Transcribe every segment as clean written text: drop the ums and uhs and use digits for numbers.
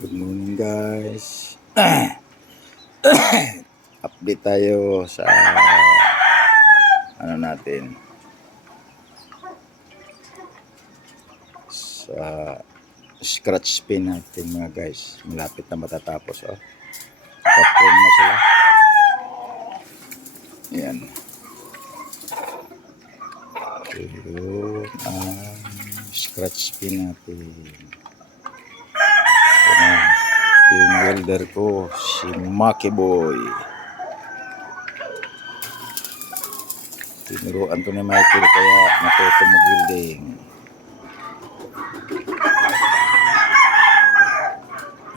Good morning guys. Update tayo sa ano natin sa scratch pin natin mga guys. Malapit na matatapos Kapag na sila. Yan. Ito ang scratch pin natin. Yung welder ko, si Maki Boy. Tinuruan ko ni Michael kaya natuto mag-welding.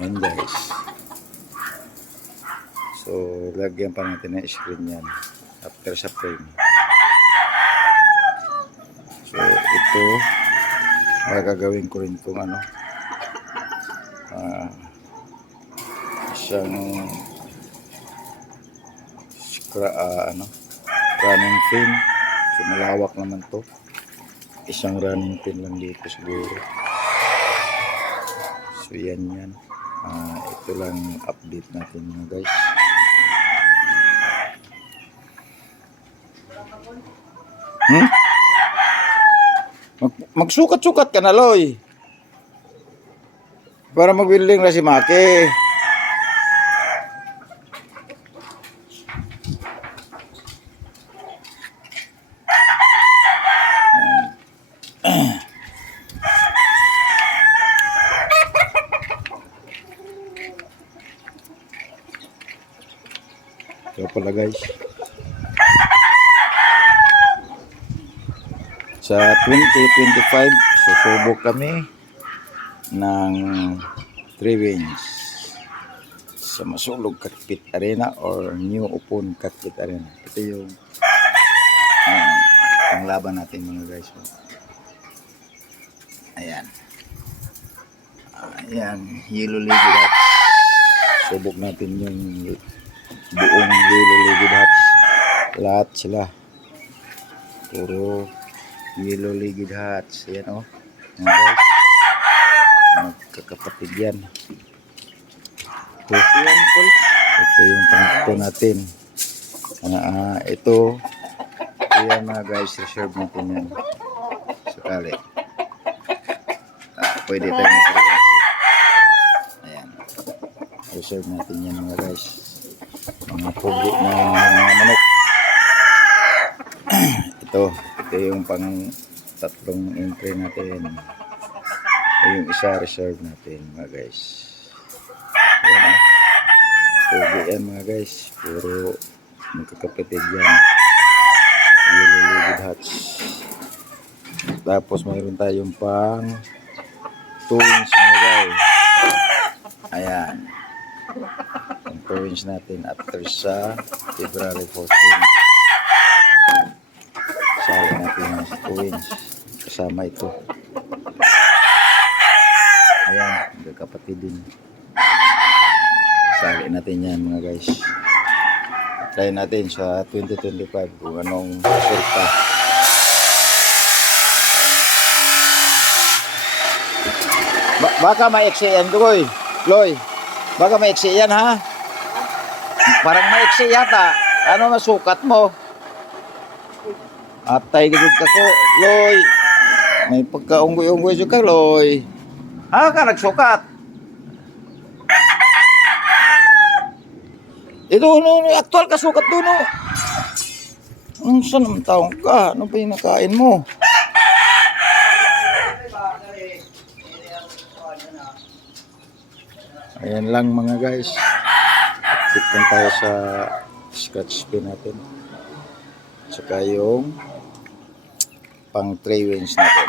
Ayan guys. So, lagyan pa natin ng screen yan after sa frame. So, ito gagawin ko rin itong isang running pin. So malawak naman to, isang running pin lang dito siguro. So yan ito lang update natin mga guys. Magsukat-sukat ka na Loy para mag-welding na si Maki. Ito pala guys, sa 2025 susubok kami ng 3 wins sa Masulog Cockpit Arena or New Upon Cockpit Arena. Ito yung panglaban natin mga guys. Ayan, Yellow Lady Hats. Subok natin yung buong Yellow Lady Hats. Lahat sila puro Yellow Lady Hats. Ayan mga guys, magkakapatid yan. Ito yung pangko natin. Ito yan mga guys, reserve natin yan sakali. Pwede tayo mag-reserve. Ayan, reserve natin yan mga guys, mga pugi na mga manok. ito yung pang tatlong entry natin. Yung isa reserve natin mga guys. Ayan pugi yan mga guys, puro magkakapatid yan, Yellow Lady Hats. Tapos mayroon tayong pang 2 inch mga guys. Ayan, ang 2 inch natin after sa February 14. Sali natin ang 2 inch kasama ito. Ayan, magkakapatid din. Sali natin yan mga guys. Try natin sa 2025 kung anong resulta. Baka maiksi yan Loy. Baka maiksi yan ha. Parang maiksi yata. Ano nga sukat mo? Atay ligod ka ko Loy. May pagkaunggoy-unggoy ka Loy. Ha ka nagsukat? Ito actual ka sukat doon saan naman taong ka? Ano pa yung nakain mo? Ayan lang mga guys, update tayo sa scratch pin natin saka yung pang 3 wins natin.